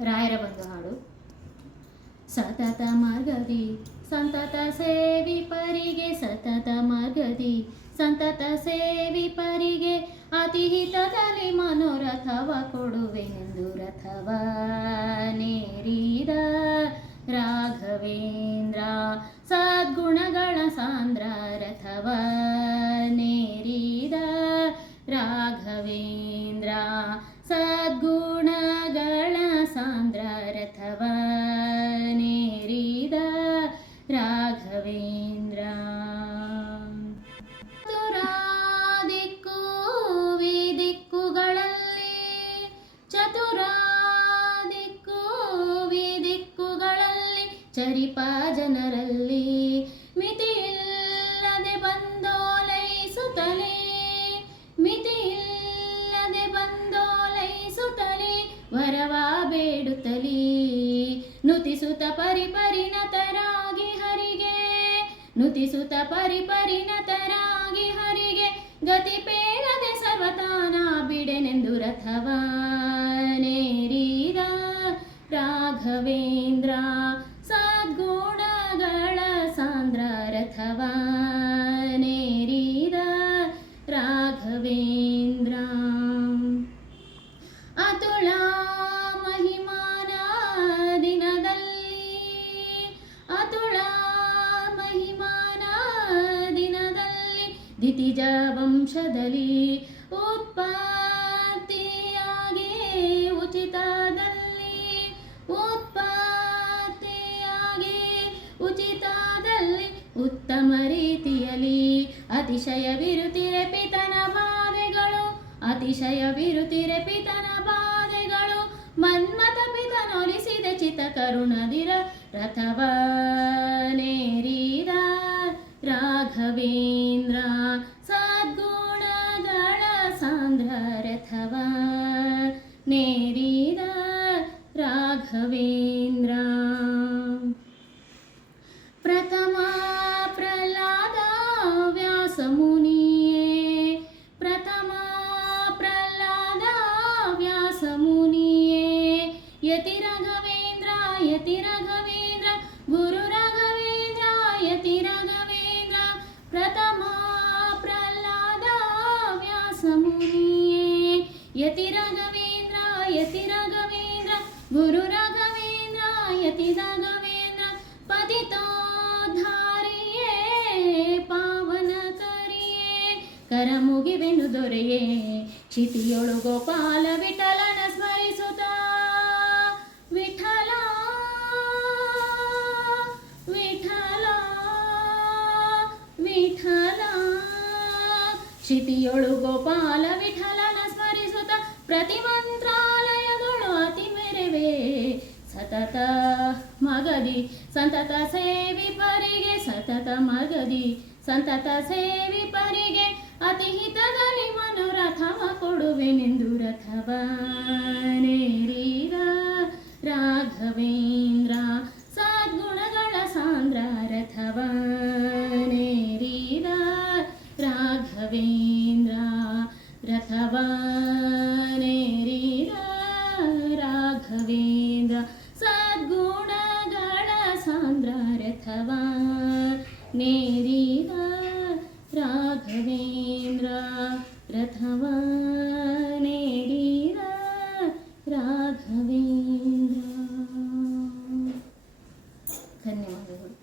ರಾಯರ ಬಂಧು ಹಾಡು. ಸತತ ಮಾರ್ಗದಿ ಸಂತತ ಸೇವಿ ಪರಿಗೆ, ಸತತ ಮಾರ್ಗದಿ ಸಂತತ ಸೇವಿ ಪರಿಗೆ, ಅತಿ ಹಿತದಲ್ಲಿ ಮನೋರಥವ ಕೊಡುವೆನೆಂದು ರಥವ ನೇರಿದ ರಾಘವೇಂದ್ರ. ಸದ್ಗುಣಗಳ ಸಾಂದ್ರ ರಥವ ನೇರಿದ ರಾಘವೇಂದ್ರ. ಸದ್ಗುಣಗಳ ಸಾಂದ್ರ ರಥವ ನೇರಿದ ರಾಘವೇಂದ್ರ. ಚತುರಾದಿಕ್ಕು ವಿದಿಕ್ಕುಗಳಲ್ಲಿ, ಚತುರಾದಿಕ್ಕು ವಿದಿಕ್ಕುಗಳಲ್ಲಿ ಚರಿಪ ಜನರಲ್ಲಿ ಮಿತಿಯಿಲ್ಲದೆ ಬಂದೋಲೈಸುತ್ತಲೇ, ಮಿತಿಯಿಲ್ಲದೆ ಬಂದೋಲೈಸುತ್ತಲೇ ವರವ ಬೇಡುತ್ತಲೇ, ನುತಿಸುತ್ತ ಪರಿಪರಿಣತರಾಗಿ ಹರಿಗೆ, ನುತಿಸುತ್ತ ಪರಿಪರಿಣತರಾಗಿ ಹರಿಗೆ, ಗತಿ ಪೇಳದೆ ಸರ್ವತಾನ ಬಿಡೆನೆಂದು ರಥವ ನೇರಿದ ರಾಘವೇಂದ್ರ. ಸದ್ಗುಣಗಳ ಸಾಂದ್ರ ರಥವ ನೇರಿದ ರಾಘವೇಂದ್ರ. ಅತುಳ ಮಹಿಮಾನ ದಿನದಲ್ಲಿ, ಅತುಳ ಮಹಿಮಾನ ದಿನದಲ್ಲಿ ದಿತಿಜ ವಂಶದಲ್ಲಿ ಉತ್ಪತ್ತಿಯಾಗಿ ಉಚಿತದಲ್ಲಿ, ಉತ್ಪತ್ತಿಯಾಗಿ ಉಚಿತದಲ್ಲಿ ಉತ್ತಮ ರೀತಿಯಲ್ಲಿ ಅತಿಶಯವಿರುತ್ತಿರೆ ಪಿತನ ಬಾಧೆಗಳು, ಅತಿಶಯವಿರುತ್ತಿರೆ ಪಿತನ ಬಾಧೆಗಳು. ಮನ್ಮಥ ಪಿತನೊಲಿಸಿದ ಚಿತ ಕರುಣದಿರ ರಥವ ನೇರಿದ ರಾಘವೇಂದ್ರ. ಸದ್ಗುಣಗಳ ಸಾಂದ್ರ ರಥವ ನೇರಿದ ರಾಘವೇಂದ್ರ. ಪ್ರಥಮ ಪ್ರಹ್ಲಾದ ವ್ಯಾಸ ಮುನಿಯೇ, ಪ್ರಥಮ ಪ್ರಹ್ಲಾದ ವ್ಯಾಸ ಮುನಿಯೇ, ಯತಿ ರಾಘವೇಂದ್ರ, ಯತಿ ರಾಘವೇಂದ್ರ, ಗುರು ರಾಘವೇಂದ್ರ, ಯತಿ ರಾಘವೇಂದ್ರ. ಪ್ರಥಮ ಪ್ರಹ್ಲಾದ ವ್ಯಾಸ ಮುನಿಯೇ, ಯತಿ ರಾಘವೇಂದ್ರ, ಯತಿ ರಾಘವೇಂದ್ರ, ಗುರು ರಾಘವೇಂದ್ರ, ಯತಿ ರಾಘವೇಂದ್ರ. ಪತಿತೋದ್ಧಾರಿಯೇ ಪಾವನ ಕರಿಯೇ, ಕರ ಮುಗಿವೆನು ದೊರೆಯೇ, ಕ್ಷಿತಿಯೊಳು ಗೋಪಾಲ ವಿಠಲನ ಸ್ಮರಿಸುತ್ತ, ವಿಠಲ ವಿಠಲ ವಿಠಲ. ಕ್ಷಿತಿಯೊಳು ಗೋಪಾಲ ವಿಠಲನ ಸ್ಮರಿಸುತ್ತ, ಪ್ರತಿ ಮಂತ್ರಾಲಯಗಳು ಅತಿ ಮೆರವೇ. ಸತತ ಮಗದಿ ಸಂತತ ಸೇವಿ ಪರಿಗೆ, ಸತತ ಮಗದಿ ಸಂತತ ಸೇವಿ ಪರಿಗೆ, ಅತಿ ಹಿತದಲ್ಲಿ ಮನೋರಥವ ಕೊಡುವೆನೆಂದು ರಥವ ನೇರಿದ ರಾಘವೇಂದ್ರ. ಸದ್ಗುಣಗಳ ಸಾಂದ್ರ ರಥವ ನೇರಿದ ರಾಘವೇಂದ್ರ. ರಥವ ನೇರಿದ ರಾಘವೇಂದ್ರ. ಸದ್ಗುಣಗಳ ಸಾಂದ್ರ ರಥವ ನೇರಿದ ರಾಘವೇಂದ್ರ. ರಥವ ನೇರಿದ ರಾಘವೇಂದ್ರ. ಧನ್ಯವಾದಗಳು.